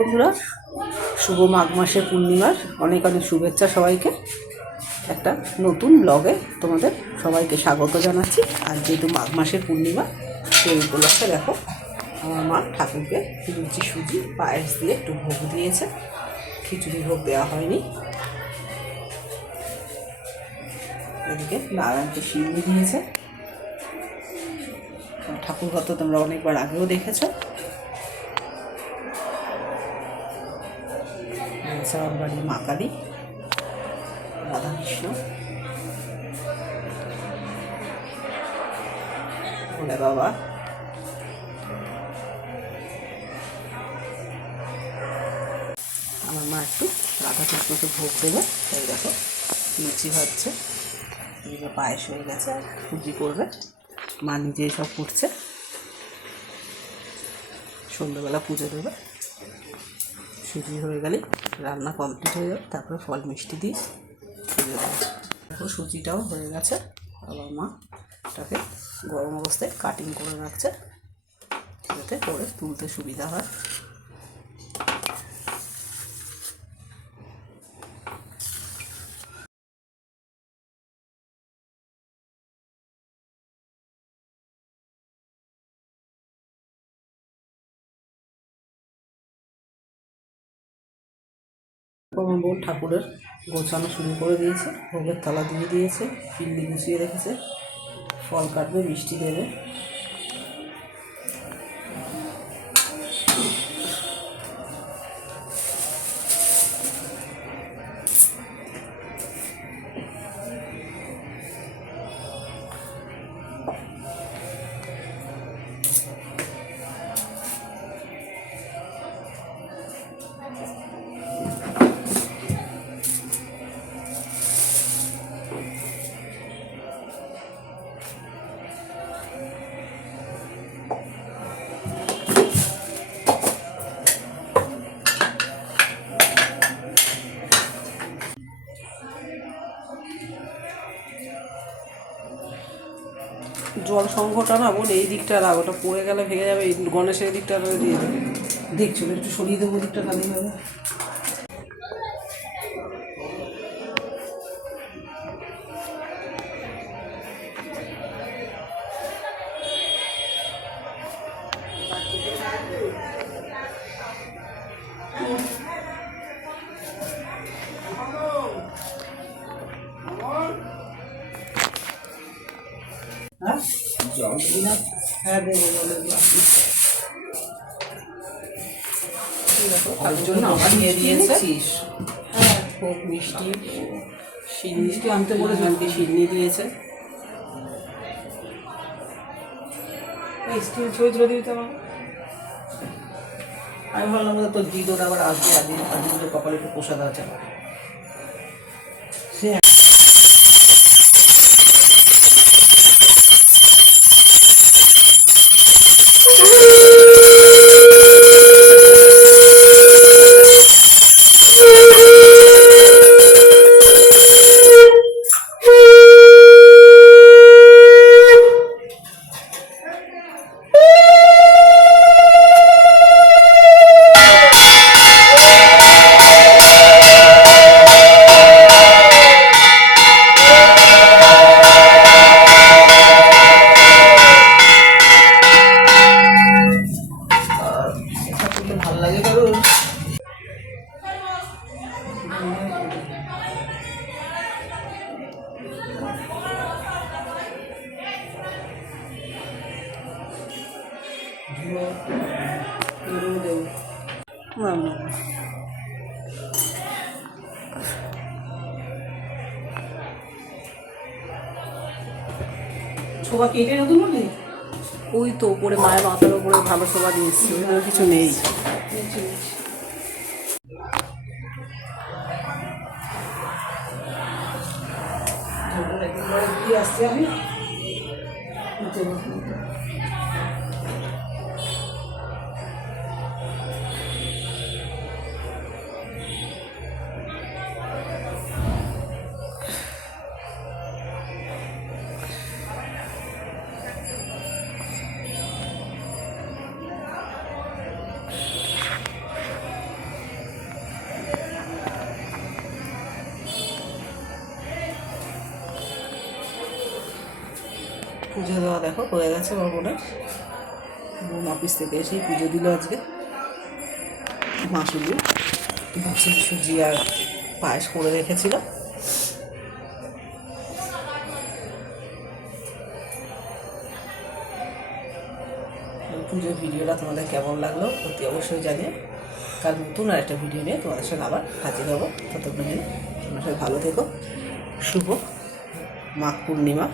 বন্ধুরা, শুভ মাঘ মাসের পূর্ণিমার অনেক অনেক শুভেচ্ছা সবাইকে। একটা নতুন ব্লগে তোমাদের সবাইকে স্বাগত জানাচ্ছি। আর যেহেতু মাঘ মাসের পূর্ণিমা, সেই উপলক্ষে দেখো আমার মা ঠাকুরকে লুচি, সুজি, পায়েস দিয়ে একটু ভোগ দিয়েছে। খিচুড়ি ভোগ দেওয়া হয়নি। এদিকে নারায়ণকে শিউলি দিয়েছে। ঠাকুর তো তোমরা অনেকবার আগেও দেখেছ। আমার বাড়ির মা কালী রাধাকৃষ্ণ ভোলে বাবা। আমার মা একটু রাধাকৃষ্ণকে ভোগ দেবে। তাই দেখো, লুচি এদিকে পায়েস হয়ে গেছে, আর সুজি করবে। মা নিজেই সব করছে। সন্ধ্যেবেলা পুজো দেবে। সুজি হয়ে গেলে রান্না কমপ্লিট হয়ে যাবে, তারপরে ফল মিষ্টি দেবো দেখো সুজিটাও হয়ে গেছে আবার মা এটাকে গরম অবস্থায় কাটিং করে রাখছে, যাতে করে তুলতে সুবিধা হয়। আমার বোন ঠাকুরের গোছানো শুরু করে দিয়েছে, ভোগের থালা দিয়ে দিয়েছে পিল্লি গুছিয়ে রেখেছে, ফল কাটবে, মিষ্টি দেবে। জল সংঘটা না বোন এই দিকটা রাখ ওটা পড়ে গেলে ভেঙে যাবে গণেশের দিকটা দিয়ে দেবে। দেখছ, একটু সরিয়ে দেবো দিকটা কালি হবে হ্যাঁ হ্যাঁ আমার খুব মিষ্টি। আনতে দিয়েছে। স্টিল ছবি তুলে আমার আমি ভাবলাম তোর দিদোটা আবার আসবে আজকে আজকে কপালে একটু প্রসাদ আছে। সে ছোবা কেটে নতুন বললি? ওই তো উপরে মায়ের মাথার উপরে ভালো শোভা দিয়েছি ওইভাবে কিছু নেই। আসছি আমি? পুজো দেওয়া দেখো, হয়ে গেছে আমার বোনের বোন অফিস থেকে এসেই পুজো দিল আজকে। মাসুলি লুচি সুজি আর পায়েস করে রেখেছিল। পুজোর ভিডিওটা তোমাদের কেমন লাগল অতি অবশ্যই জানিয়ে কাল নতুন আর একটা ভিডিও নিয়ে তোমাদের সঙ্গে আবার হাজির হব। ততক্ষণ তোমরা সবাই ভালো থেকো। শুভ মাঘ পূর্ণিমা।